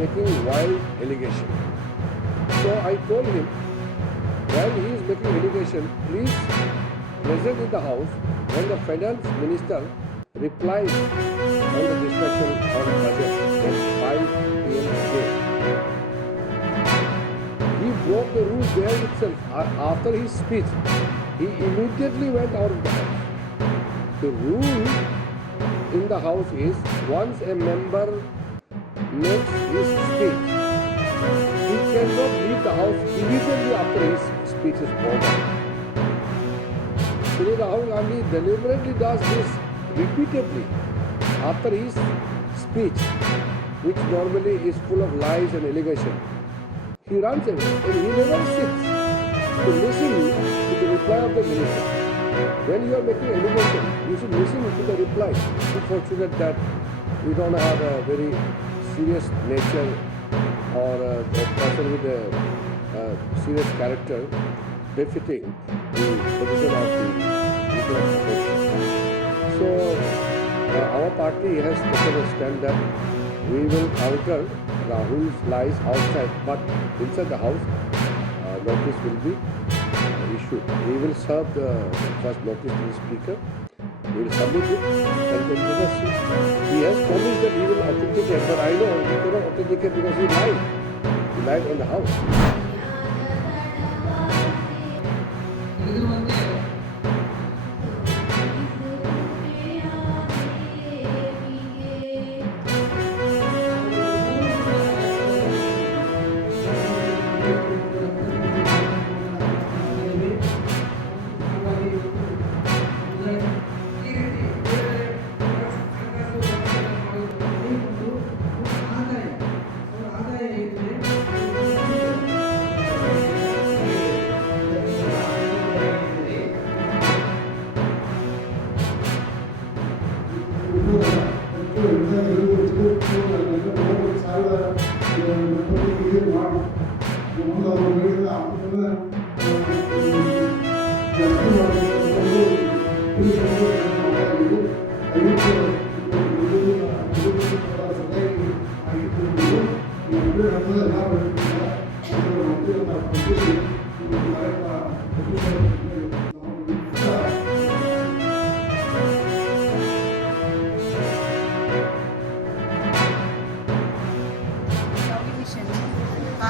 making wild allegation. So I told him, while he is making allegation, please present in the house when the finance minister replies on the discussion on budget at 5 p.m. today. He broke the rules there itself. After his speech, he immediately went out of the house. The rule in the house is once a member makes his speech, he cannot leave the house immediately after his speech is over. Shri Rahul Gandhi deliberately does this repeatedly after his speech, which normally is full of lies and allegation. He runs away and he never sits to listen to the reply of the minister. When you are making allegation, you should listen to the reply. It's fortunate that we don't have a very serious nature or a person with a serious character befitting the position of the leader of opposition. So our party has taken a stand that we will counter Rahul's lies outside, but inside the house, notice will be issued. We will serve the first notice to the speaker. We will submit it and then let us see. He has promised that he will authenticate, but I know he cannot authenticate because he lied. He lied on the house.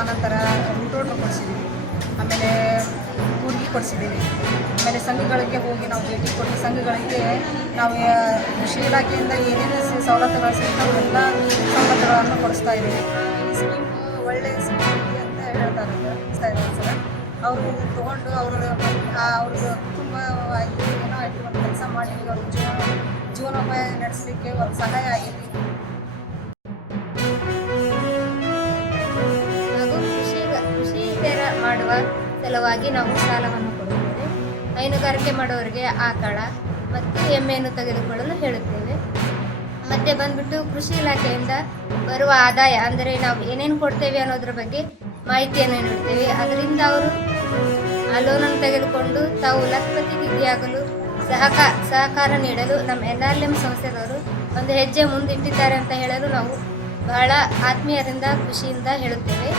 ಆನಂತರ root road ಕೊಡಿಸಿದ್ದೀವಿ, ಆಮೇಲೆ ಕೂರ್ಗಿ ಕೊಡಿಸಿದ್ದೀವಿ. ಆಮೇಲೆ ಸಂಘಗಳಿಗೆ ಹೋಗಿ ನಾವು ಭೇಟಿ ಕೊಟ್ಟು ಸಂಘಗಳಿಗೆ ನಾವು ಕೃಷಿ ಇಲಾಖೆಯಿಂದ ಏನೇನು ಸವಲತ್ತುಗಳು ಸಿಗ್ತಾವೆ ಎಲ್ಲ ಸವಲತ್ತುಗಳನ್ನು ಕೊಡಿಸ್ತಾ ಇದ್ದೀವಿ. ಈ ಸ್ಕೀಮ್ ಒಳ್ಳೆಯ ಸ್ಕೀಮ್ ಅಂತ ಹೇಳ್ತಾರೆ ಸರ್. ಅವರು ತೊಗೊಂಡು ಅವ್ರದ್ದು ಕುಟುಂಬವಾಗಿ ಏನೋ ಆಗಿ ಒಂದು ಕೆಲಸ ಮಾಡಿ ಅವ್ರ ಜೀವನೋಪಾಯ ನಡೆಸಲಿಕ್ಕೆ ಒಂದು ಸಹಾಯ ಆಗಿದೆ. ಮಾಡುವ ಸಲುವಾಗಿ ನಾವು ಸಾಲವನ್ನು ಕೊಡುತ್ತೇವೆ. ಹೈನುಗಾರಿಕೆ ಮಾಡೋರಿಗೆ ಆಕಳ ಮತ್ತು ಎಮ್ಮೆಯನ್ನು ತೆಗೆದುಕೊಳ್ಳಲು ಹೇಳುತ್ತೇವೆ. ಮತ್ತು ಬಂದ್ಬಿಟ್ಟು ಕೃಷಿ ಇಲಾಖೆಯಿಂದ ಬರುವ ಆದಾಯ ಅಂದರೆ ನಾವು ಏನೇನು ಕೊಡ್ತೇವೆ ಅನ್ನೋದ್ರ ಬಗ್ಗೆ ಮಾಹಿತಿಯನ್ನು ನೀಡುತ್ತೇವೆ. ಅದರಿಂದ ಅವರು ಆ ಲೋನನ್ನು ತೆಗೆದುಕೊಂಡು ತಾವು ಲಕ್ಷಪತಿ ನಿಧಿಯಾಗಲು ಸಹಕಾರ ನೀಡಲು ನಮ್ಮ NRLM ಸಂಸ್ಥೆದವರು ಒಂದು ಹೆಜ್ಜೆ ಮುಂದಿಟ್ಟಿದ್ದಾರೆ ಅಂತ ಹೇಳಲು ನಾವು ಬಹಳ ಆತ್ಮೀಯರಿಂದ ಖುಷಿಯಿಂದ ಹೇಳುತ್ತೇವೆ.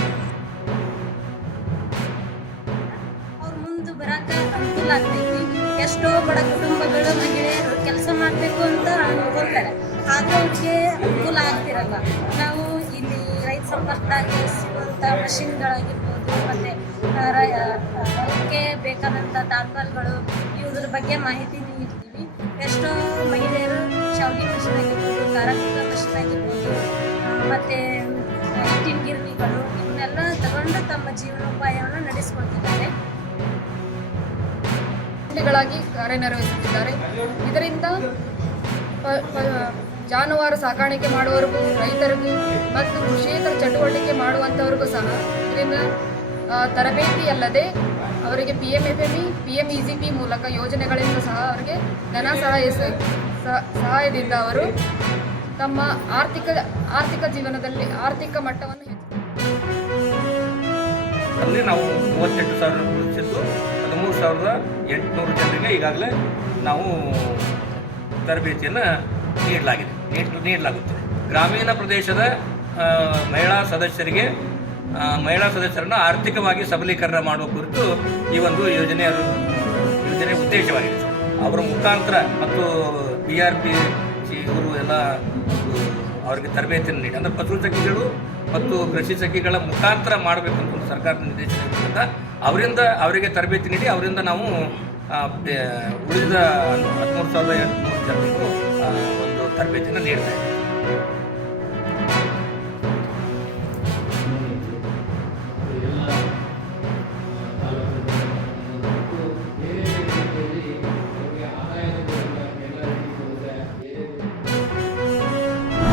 ಅನುಕೂಲ ಆಗ್ತೈತಿ. ಎಷ್ಟೋ ಬಡ ಕುಟುಂಬಗಳು ಮಹಿಳೆಯರು ಕೆಲಸ ಮಾಡಬೇಕು ಅಂತ ಅನ್ಕೊಳ್ತಾರೆ, ಆದ್ರೆ ಅವ್ರಿಗೆ ಅನುಕೂಲ ಆಗ್ತಿರಲ್ಲ. ನಾವು ಇಲ್ಲಿ ರೈತ ಸಂಪರ್ಕದಾಗಿ ಸಿಗುವಂಥ ಮಷಿನ್ಗಳಾಗಿರ್ಬೋದು, ಮತ್ತು ಅದಕ್ಕೆ ಬೇಕಾದಂಥ ತಾಳ್ಪಾಲ್ಗಳು ಇವುದ್ರ ಬಗ್ಗೆ ಮಾಹಿತಿ ನೀಡ್ತೀವಿ. ಎಷ್ಟೋ ಮಹಿಳೆಯರು ಶಾವಿಗೆ ಮಷಿನ್ ಆಗಿರ್ಬೋದು, ಖಾರ ಕುಕ್ಕರ್ ಮಷಿನ್ ಆಗಿರ್ಬೋದು, ಮತ್ತು ಹಿಟ್ಟಿನ ಗಿರಣಿಗಳು ಇವನ್ನೆಲ್ಲ ತಗೊಂಡು ತಮ್ಮ ಜೀವನೋಪಾಯವನ್ನು ನಡೆಸ್ಕೊಳ್ತಿದ್ದಾರೆ. ಗಳಾಗಿ ಕಾರ್ಯನಿರ್ವಹಿಸುತ್ತಿದ್ದಾರೆ. ಇದರಿಂದ ಜಾನುವಾರು ಸಾಕಾಣಿಕೆ ಮಾಡುವವರಿಗೂ, ರೈತರಿಗೂ ಮತ್ತು ಕೃಷಿಯೇತರ ಚಟುವಟಿಕೆ ಮಾಡುವಂಥವ್ರಿಗೂ ಸಹ ಇದರಿಂದ ತರಬೇತಿ ಅಲ್ಲದೆ ಅವರಿಗೆ PMFME, PMEGP ಮೂಲಕ ಯೋಜನೆಗಳಿಂದ ಸಹ ಅವರಿಗೆ ಧನ ಸಹಾಯದಿಂದ ಅವರು ತಮ್ಮ ಆರ್ಥಿಕ ಜೀವನದಲ್ಲಿ ಆರ್ಥಿಕ ಮಟ್ಟವನ್ನು ಅಲ್ಲಿ ನಾವು 38,000 ಗುರುತಿಸಿದ್ದು 13,800 ಜನರಿಗೆ ಈಗಾಗಲೇ ನಾವು ತರಬೇತಿಯನ್ನು ನೀಡಲಾಗುತ್ತದೆ. ಗ್ರಾಮೀಣ ಪ್ರದೇಶದ ಮಹಿಳಾ ಸದಸ್ಯರನ್ನು ಆರ್ಥಿಕವಾಗಿ ಸಬಲೀಕರಣ ಮಾಡುವ ಕುರಿತು ಈ ಒಂದು ಯೋಜನೆ ಉದ್ದೇಶವಾಗಿದೆ. ಅವರ ಮುಖಾಂತರ ಮತ್ತು PRP ಇವರು ಎಲ್ಲ ಅವರಿಗೆ ತರಬೇತಿಯನ್ನು ನೀಡಿ, ಅಂದರೆ ಪಶು ಸಖಿಗಳು ಮತ್ತು ಕೃಷಿ ಸಖಿಗಳ ಮುಖಾಂತರ ಮಾಡಬೇಕಂತ ಒಂದು ಸರ್ಕಾರದ ನಿರ್ದೇಶನ ಇರೋದ್ರಿಂದ ಅವರಿಗೆ ತರಬೇತಿ ನೀಡಿ ಅವರಿಂದ ನಾವು ಉಳಿದ 13,800 ಜನರಿಗೂ ಒಂದು ತರಬೇತಿಯನ್ನು ನೀಡ್ತಾ ಇದ್ದೀವಿ.